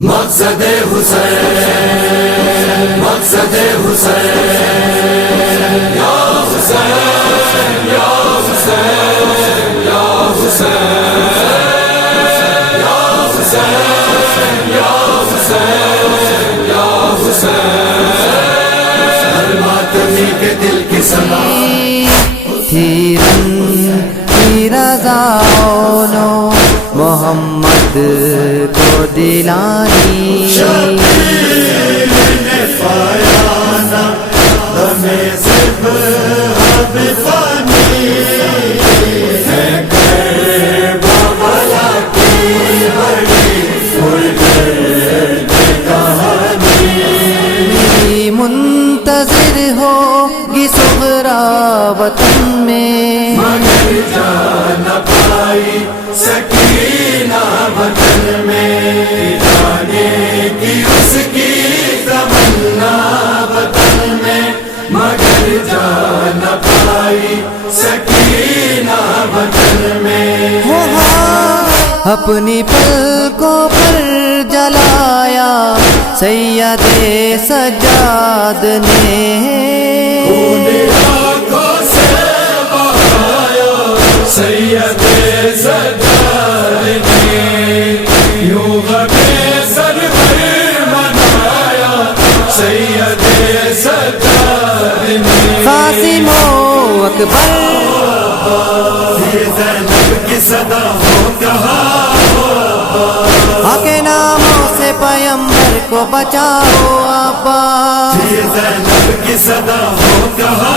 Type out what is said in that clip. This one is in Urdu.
مقصد حسین، مقصد حسین، یا حسین یا حسین یا حسین یا حسین یا حسین یا حسین، ہر ماتمی کے دل کی صدا تھی رضاؤنو محمد کو دلانی شبیر نے پایا نا ہمیں ذبح فانی ہے کربلا کی بڑی پرگرد کہانی، میری منتظر ہوگی صغرا وطن میں مگر جا نہ پائی سکینہ وطن میں، جانے کی اس کی تمنا وطن میں، مگر جا نہ پائی سکینہ وطن میں۔ اپنی پلکوں پر جلایا سید سجاد نے، آنکھوں سے بہایا سید سجاد نے، یوں غمِ سر پر منایا سید سجاد نے۔ قاسم و اکبر یہ زینب کی صدا ہو کہا حق ناموں سے پیمبر کو بچاؤ آبا، یہ زینب کی صدا ہو کہا